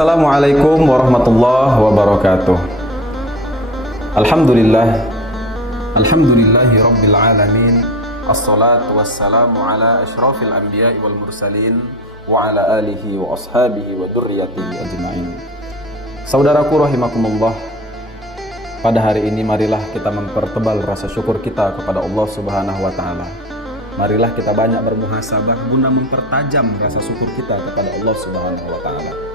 Assalamualaikum warahmatullahi wabarakatuh. Alhamdulillahi rabbil alamin. Assalatu wassalamu ala asyrafil anbiya'i wal mursalin wa ala alihi wa ashabihi wa dzurriyyatihi ajma'in. Saudaraku rahimakumullah, pada hari ini marilah kita mempertebal rasa syukur kita kepada Allah Subhanahu wa taala. Marilah kita banyak bermuhasabah guna mempertajam rasa syukur kita kepada Allah Subhanahu wa taala.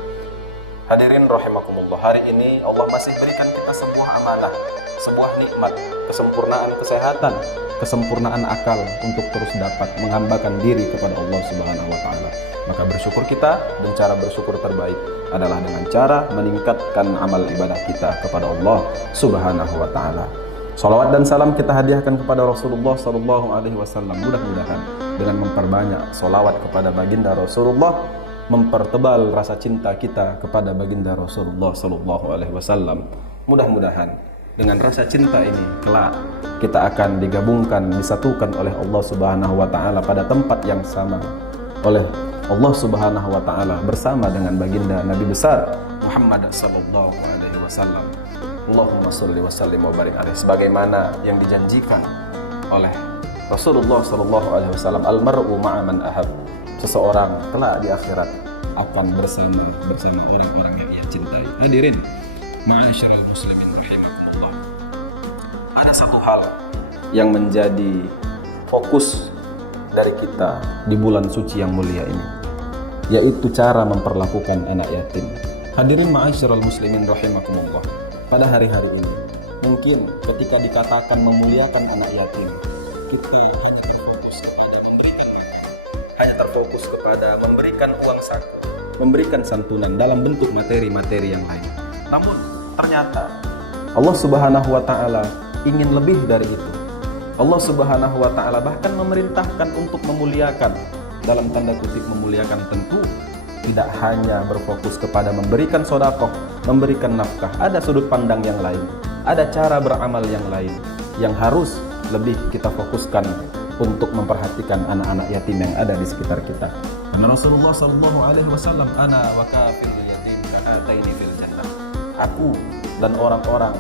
Hadirin rahimakumullah, hari ini Allah masih berikan kita sebuah amanah, sebuah nikmat, kesempurnaan kesehatan, kesempurnaan akal untuk terus dapat menghambakan diri kepada Allah Subhanahu wa taala. Maka bersyukur kita, dan cara bersyukur terbaik adalah dengan cara meningkatkan amal ibadah kita kepada Allah Subhanahu wa taala. Salawat dan salam kita hadiahkan kepada Rasulullah sallallahu alaihi wasallam. Mudah-mudahan dengan memperbanyak salawat kepada baginda Rasulullah, mempertebal rasa cinta kita kepada baginda Rasulullah sallallahu alaihi wasallam. Mudah-mudahan dengan rasa cinta ini kelak kita akan digabungkan, disatukan oleh Allah Subhanahu wa taala pada tempat yang sama oleh Allah Subhanahu wa taala bersama dengan baginda Nabi besar Muhammad sallallahu alaihi wasallam. Allahumma shalli wa sallim wa barik alaihi, sebagaimana yang dijanjikan oleh Rasulullah sallallahu alaihi wasallam, al-mar'u ma'a man ahab. Seseorang kelak di akhirat akan bersama orang-orang yang ia cintai. Hadirin ma'asyiral muslimin rahimakumullah, ada satu hal yang menjadi fokus dari kita di bulan suci yang mulia ini, yaitu cara memperlakukan anak yatim. Hadirin ma'asyiral muslimin rahimakumullah, pada hari-hari ini mungkin ketika dikatakan memuliakan anak yatim, kita hanya terfokus kepada memberikan makan, hanya terfokus kepada memberikan uang saku, memberikan santunan dalam bentuk materi-materi yang lain. Namun ternyata Allah Subhanahu wa taala ingin lebih dari itu. Allah Subhanahu wa taala bahkan memerintahkan untuk memuliakan, dalam tanda kutip memuliakan tentu tidak hanya berfokus kepada memberikan sedekah, memberikan nafkah. Ada sudut pandang yang lain, ada cara beramal yang lain yang harus lebih kita fokuskan untuk memperhatikan anak-anak yatim yang ada di sekitar kita. Karena Rasulullah sallallahu alaihi wasallam, ana wa kafilul yatim ka'ataini fil jannah. Aku dan orang-orang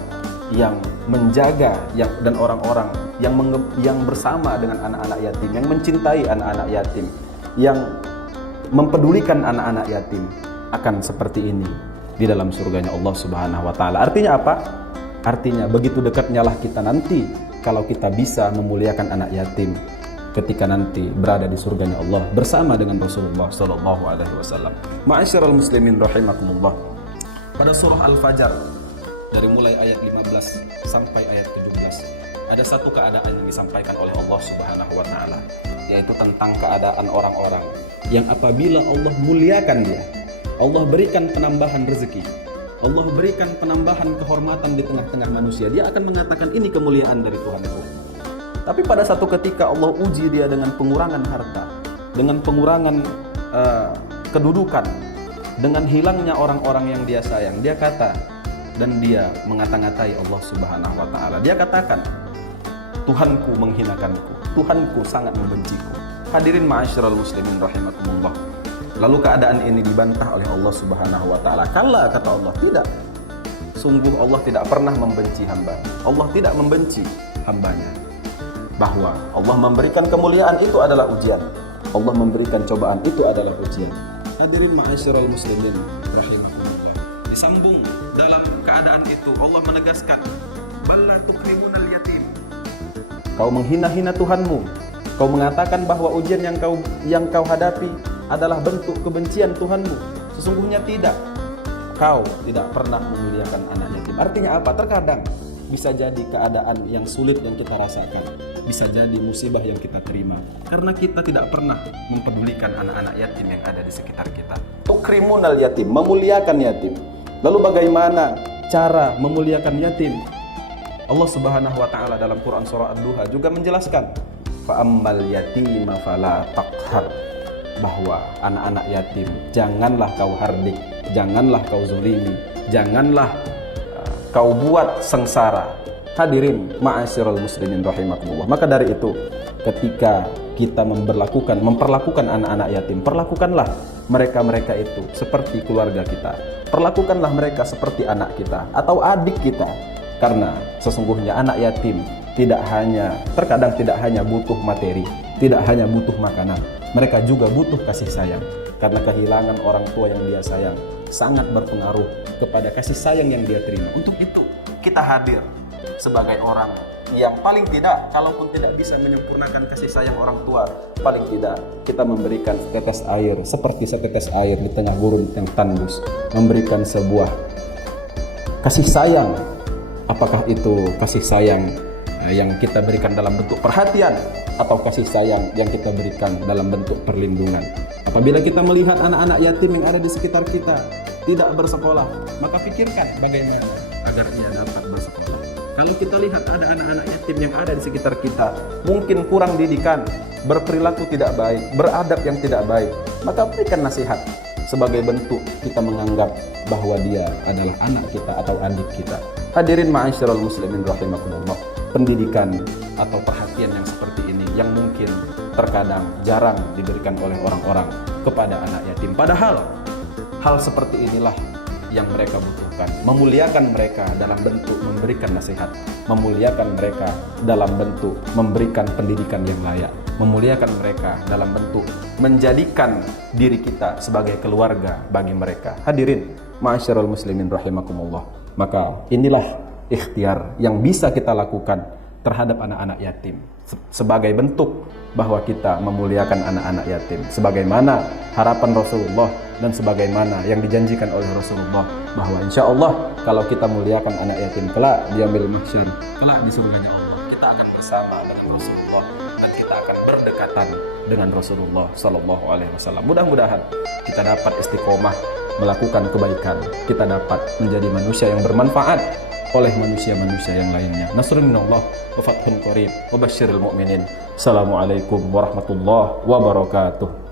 yang menjaga dan orang-orang yang bersama dengan anak-anak yatim, yang mencintai anak-anak yatim, yang mempedulikan anak-anak yatim akan seperti ini di dalam surganya Allah Subhanahu wa taala. Artinya apa? Artinya begitu dekatnya lah kita nanti kalau kita bisa memuliakan anak yatim ketika nanti berada di surganya Allah bersama dengan Rasulullah sallallahu alaihi wasallam. Ma'asyiral muslimin rahimakumullah, pada surah Al-Fajr dari mulai ayat 15 sampai ayat 17 ada satu keadaan yang disampaikan oleh Allah Subhanahu wa taala, yaitu tentang keadaan orang-orang yang apabila Allah muliakan dia, Allah berikan penambahan rezeki, Allah berikan penambahan kehormatan di tengah-tengah manusia, dia akan mengatakan ini kemuliaan dari Tuhan itu. Tapi pada satu ketika Allah uji dia dengan pengurangan harta, dengan pengurangan kedudukan, dengan hilangnya orang-orang yang dia sayang, dia kata, dan dia mengata-ngatai Allah Subhanahu wa taala. Dia katakan, Tuhanku menghinakanku, Tuhanku sangat membenciku. Hadirin ma'asyiral muslimin rahimakumullah, lalu keadaan ini dibantah oleh Allah Subhanahu wa taala. Kala, kata Allah, tidak. Sungguh Allah tidak pernah membenci hamba. Allah tidak membenci hambanya. Bahwa Allah memberikan kemuliaan itu adalah ujian, Allah memberikan cobaan itu adalah ujian. Hadirin ma'asyiral muslimin rahimakumullah, disambung dalam keadaan itu Allah menegaskan, balla tukrimunal yatim. Kau menghina-hina Tuhanmu, kau mengatakan bahwa ujian yang kau hadapi adalah bentuk kebencian Tuhanmu. Sesungguhnya tidak. Kau tidak pernah memuliakan anak yatim. Artinya apa? Terkadang bisa jadi keadaan yang sulit yang kita rasakan, bisa jadi musibah yang kita terima karena kita tidak pernah mempedulikan anak-anak yatim yang ada di sekitar kita. Tukrimunal yatim, memuliakan yatim. Lalu bagaimana cara memuliakan yatim? Allah Subhanahu wa taala dalam Quran surah Ad-Duha juga menjelaskan, fa'ammal yatima fala taqhar, bahwa anak-anak yatim janganlah kau hardik, janganlah kau zalimi, janganlah kau buat sengsara. Hadirin ma'asyiral muslimin rahimakumullah, maka dari itu ketika kita memperlakukan anak-anak yatim, perlakukanlah mereka itu seperti keluarga kita. perlakukanlah mereka seperti anak kita atau adik kita. Karena sesungguhnya anak yatim terkadang tidak hanya butuh materi, tidak hanya butuh makanan, mereka juga butuh kasih sayang. Karena kehilangan orang tua yang dia sayang sangat berpengaruh kepada kasih sayang yang dia terima. Untuk itu kita hadir sebagai orang yang paling tidak, kalaupun tidak bisa menyempurnakan kasih sayang orang tua, paling tidak kita memberikan setetes air, seperti setetes air di tengah gurun yang tandus, memberikan sebuah kasih sayang. Apakah itu kasih sayang yang kita berikan dalam bentuk perhatian atau kasih sayang yang kita berikan dalam bentuk perlindungan? Apabila kita melihat anak-anak yatim yang ada di sekitar kita tidak bersekolah, maka pikirkan bagaimana agar ia dapat bersekolah. Kalau kita lihat ada anak-anak yatim yang ada di sekitar kita, mungkin kurang didikan, berperilaku tidak baik, beradab yang tidak baik, maka berikan nasihat sebagai bentuk kita menganggap bahwa dia adalah anak kita atau adik kita. Hadirin ma'asyiral muslimin rahimakumullah, pendidikan atau perhatian yang seperti ini yang mungkin terkadang jarang diberikan oleh orang-orang kepada anak yatim. Padahal hal seperti inilah yang mereka butuhkan. Memuliakan mereka dalam bentuk memberikan nasihat, memuliakan mereka dalam bentuk memberikan pendidikan yang layak, memuliakan mereka dalam bentuk menjadikan diri kita sebagai keluarga bagi mereka. Hadirin ma'asyiral muslimin rahimakumullah, maka inilah ikhtiar yang bisa kita lakukan terhadap anak-anak yatim sebagai bentuk bahwa kita memuliakan anak-anak yatim sebagaimana harapan Rasulullah dan sebagaimana yang dijanjikan oleh Rasulullah, bahwa insya Allah kalau kita muliakan anak yatim kelak di yaumil mahsyar, kelak di surganya Allah, kita akan bersama dengan Rasulullah dan kita akan berdekatan dengan Rasulullah Sallallahu Alaihi Wasallam. Mudah-mudahan kita dapat istiqomah melakukan kebaikan, kita dapat menjadi manusia yang bermanfaat oleh manusia-manusia yang lainnya. Nasrun minallah wa fathun qarib wa basyiril mu'minin. Assalamualaikum warahmatullahi wabarakatuh.